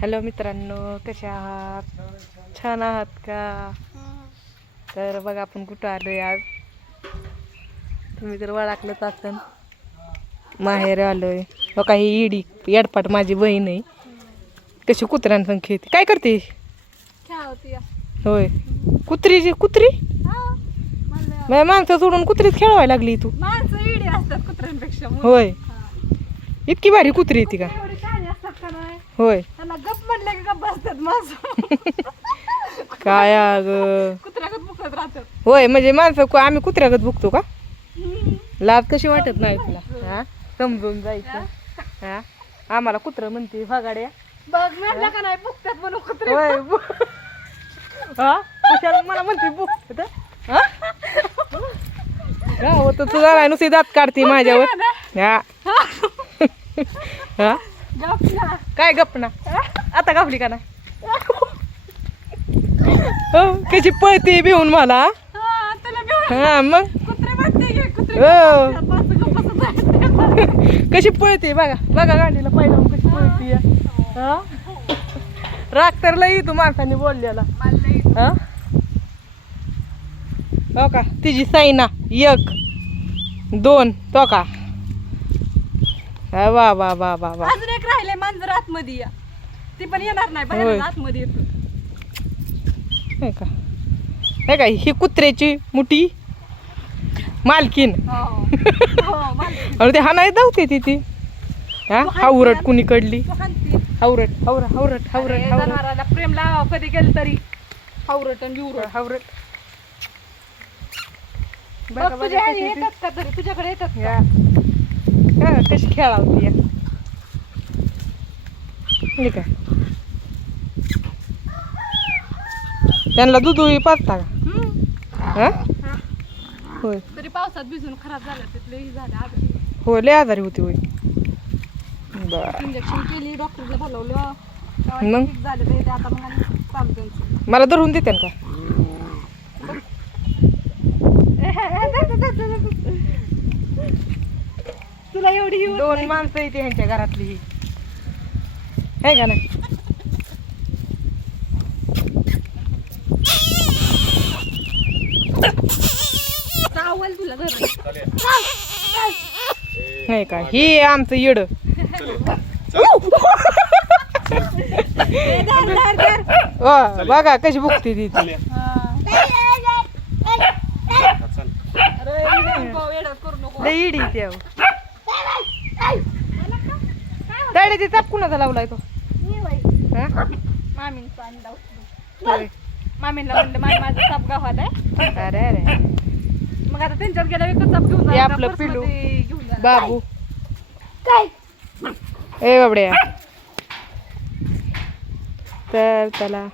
Hello मित्रांनो, कसे आहात? छान आहात का? तर बघा आपण कुठं आलोय आज. तुम्ही तर ओळखलंच असन, माहेर आलोय. हो काही इडी येडपाट माझी बहीण आहे. कशी कुत्र्यांसंग खेळते. काय करते? होय, कुत्री माणसं सोडून कुत्रीच खेळवायला लागली तू. माणसं इडी असतात कुत्र्यांपेक्षा. होय, इतकी भारी कुत्री येते का? एवढी शहाणी असतात का नाही? होय, त्यांना गप म्हणलं की गप बसतात माणसं. काय अग कुत्र्यागत मुकत राहतात. होय, म्हणजे माणसं आम्ही कुत्र्यागत भुकतो का? लाज कशी वाटत नाही तुला? हा, समजून जायचं. हा, आम्हाला कुत्र म्हणते भगाड्या. बघ म्हणलं का नाही बुकतात म्हणून कुत्रे. होय, हा, कशाला मला म्हणते बुक. गावात तुझा नाही, नुसती दात काढते माझ्यावर. हा हा, गप ना. काय गपना? आता गपली का नाही? हो, कशी पळते भिवून मला. हा, तुला घेऊन हा मग कुत्रे म्हणते की कुत्रे हो. बसतात, माणसं गप बसत आहेत. कशी पळते बघा बघा, गाडीला पहिला कशी पळते. हा, राग तर लई तू माणसाने बोललेला. मला लई हा, हो का तिची साईना 1 2 तो का. वा वा वा वा वा. अजून एक राहिले मांजर आतमध्ये या. ती पण येणार नाही, होय. बाहेर आतमध्ये येतो. हे का, हे का ही कुत्र्याची मुठी मालकीन. हो हो, मालकीण. अरे ते हा नाही धावते ती. हा, हावरट कुणी कडली. तू हाणती. हावरट हावरट हावरट हावरट अरे, हावरट जनावराला प्रेम लावावं कधी केलं तरी. हावरट आणि बिवरट. हावरट. बघ तुझ्या ह्यानी येतात का तरी, तुझ्याकडे येतात का? या हा, कशी खेळावती या. हे काय त्यांना दूध पाजता का? हा, हा. होय तरी पावसात भिजून खराब झालं, तिथले ही झालं आजारी. होय, लय आजारी होती. होय, बर. इंजेक्शन केली, डॉक्टरला बोलवलं. मग? ठीक झालं ते आता मग आणि चालू त्यांचं. मला धरून देते का? तुला एवढी ही होत 2 नाही. माणसं येते ह्यांच्या घरातली ही, आहे का नाही? चावल तुला धरून. नाही का, ही आमचं येड. ए, धर, धर, धर. बघा कशी बुकते ती. हा. अरे, इकडून पाव येडं करू नको. लय इडी ती अहो. तायडे ते चाप कुणाचा लावलाय तो? हा? मामींचा अंडा उचलून. होय. मामींना म्हणलं मामी माझं साप गावात आहे. अरे अरे, मग आता त्यांच्यात गेला विकत साप घेऊन हे जा. आपलं पर्समध्ये पिल्लू. घेऊन जा. बाबू काय? ए बाबड्या. तर चला